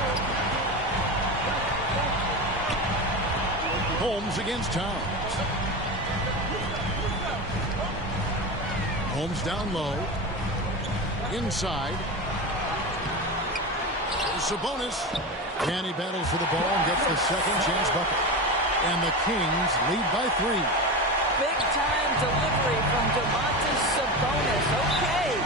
Holmes against Towns. Holmes down low. Inside. Sabonis. And he battles for the ball and gets the second chance bucket. And the Kings lead by 3. Big-time delivery from Domantas Sabonis. Okay.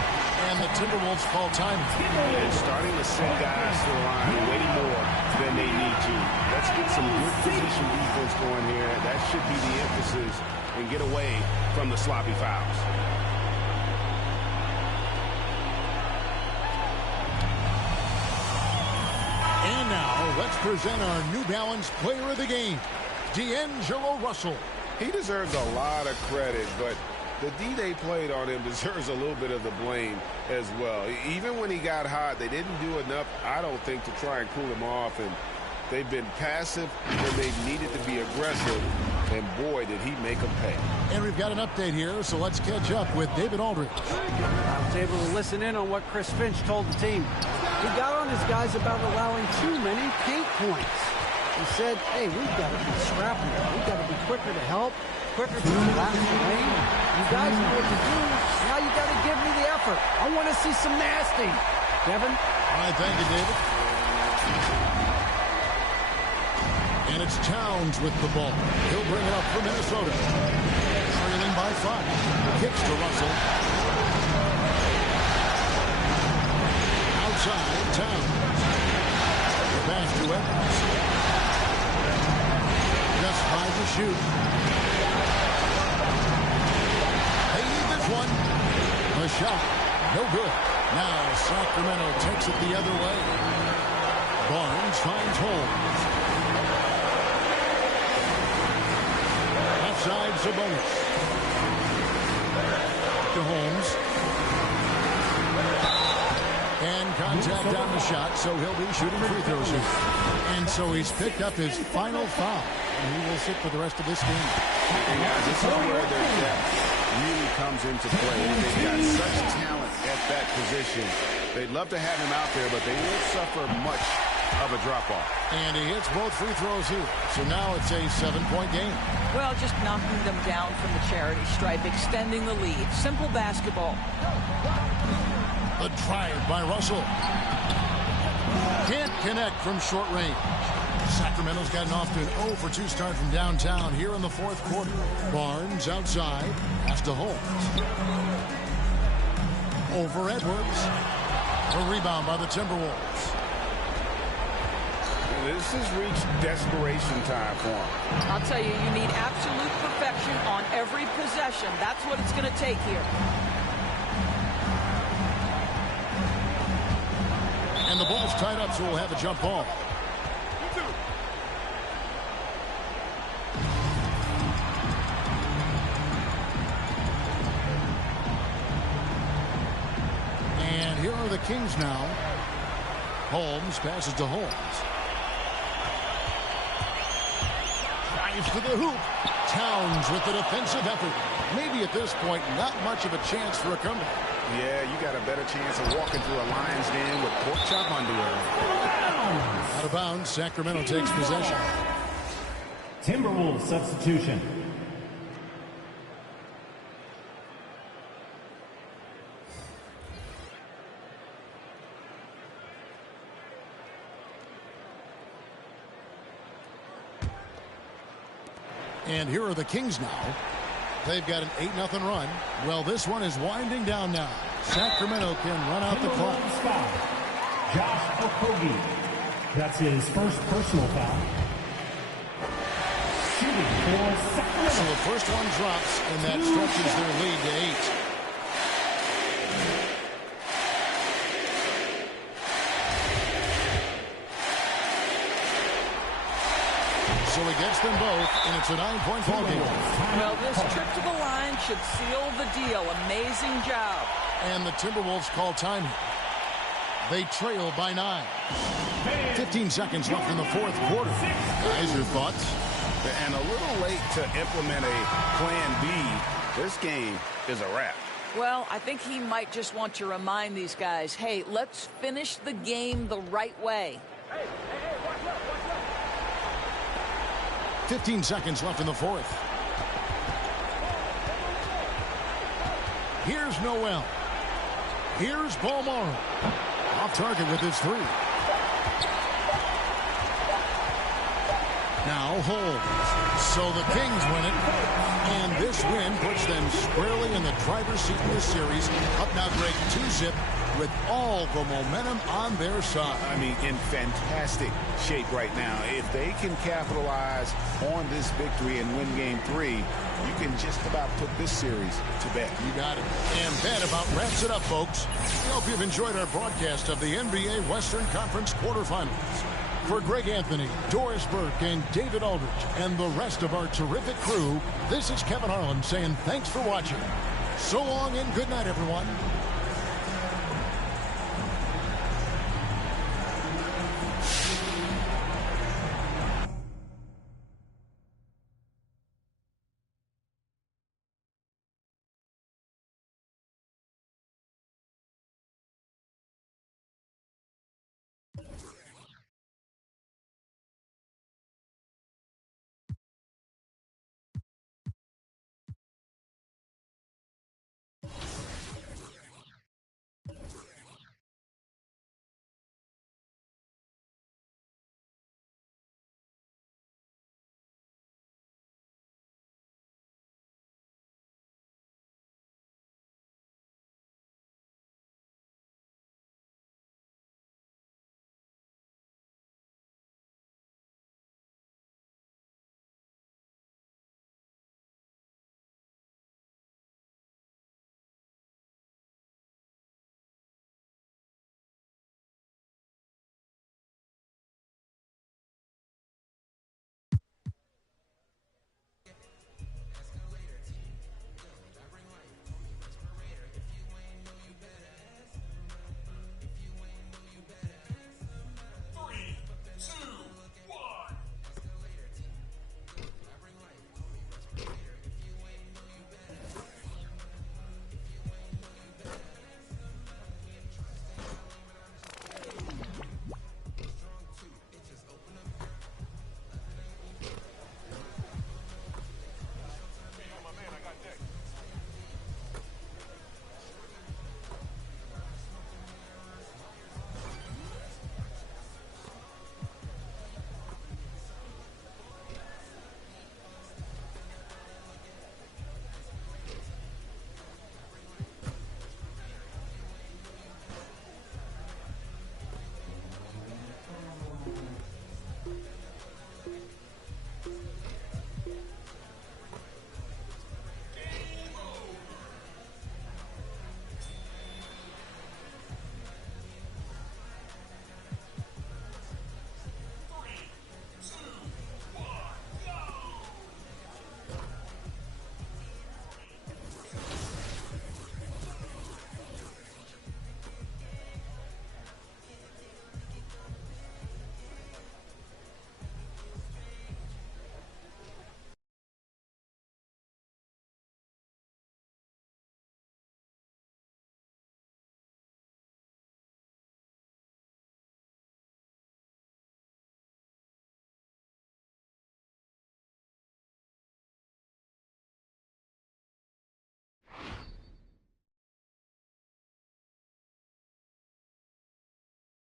And the Timberwolves call time. And starting to send guys to the line way more than they need to. Let's get some good position defense going here. That should be the emphasis and get away from the sloppy fouls. And now let's present our New Balance player of the game, D'Angelo Russell. He deserves a lot of credit, but the D they played on him deserves a little bit of the blame as well. Even when he got hot, they didn't do enough, I don't think, to try and cool him off. And they've been passive when they needed to be aggressive. And boy, did he make them pay. And we've got an update here, so let's catch up with David Aldridge. I was able to listen in on what Chris Finch told the team. He got on his guys about allowing too many paint points. He said, hey, we've got to be scrappier. We've got to be quicker to help, quicker to collapse the lane. You guys know what to do. Now you got to give me the effort. I want to see some nasty. Kevin? All right, thank you, David. And it's Towns with the ball. He'll bring it up for Minnesota. Trailing by 5. Kicks to Russell. Outside, Towns. The pass to Edwards. Just 5 to shoot. They need this one. A shot. No good. Now Sacramento takes it the other way. Barnes finds Holmes. Outside Sabonis. To Holmes. And contact on the shot, so he'll be shooting free throws here. And so he's picked up his final foul. And he will sit for the rest of this game. And guys, this is where their depth really comes into play. They've got such talent at that position. They'd love to have him out there, but they won't suffer much of a drop-off. And he hits both free throws here. So now it's a 7-point game. Well, just knocking them down from the charity stripe, extending the lead. Simple basketball. The drive by Russell. Can't connect from short range. Sacramento's gotten off to an 0-for-2 start from downtown here in the fourth quarter. Barnes outside. Pass to Holmes. Over Edwards. A rebound by the Timberwolves. This has reached desperation time for him. I'll tell you, you need absolute perfection on every possession. That's what it's going to take here. And the ball's tied up, so we'll have a jump ball. And here are the Kings now. Holmes passes to Holmes. Drives to the hoop. Towns with the defensive effort. Maybe at this point, not much of a chance for a comeback. Yeah, you got a better chance of walking through a lion's den with pork chop underwear. Out of bounds, Sacramento takes possession. Timberwolves substitution. And here are the Kings now. They've got an 8-0 run. Well, this one is winding down now. Sacramento can run out the clock. Josh Okogie. That's his first personal foul. Shooting for Sacramento. So the first one drops, and that stretches their lead to 8. So he gets them both, and it's a 9-point ball game. Well, this trip to the line should seal the deal. Amazing job. And the Timberwolves call time. They trail by 9. 15 seconds left in the fourth quarter. Guys, your thoughts? And a little late to implement a plan B. This game is a wrap. Well, I think he might just want to remind these guys, hey, let's finish the game the right way. 15 seconds left in the fourth. Here's Noel. Here's Balmaro. Off target with his 3. Now Holmes. So the Kings win it. And this win puts them squarely in the driver's seat in this series. Up now, Greg, 2-zip with all the momentum on their side. I mean, in fantastic shape right now. If they can capitalize on this victory and win game 3, you can just about put this series to bed. You got it. And that about wraps it up, folks. We hope you've enjoyed our broadcast of the NBA Western Conference quarterfinals. For Greg Anthony, Doris Burke, and David Aldridge, and the rest of our terrific crew, this is Kevin Harlan saying thanks for watching. So long and good night, everyone.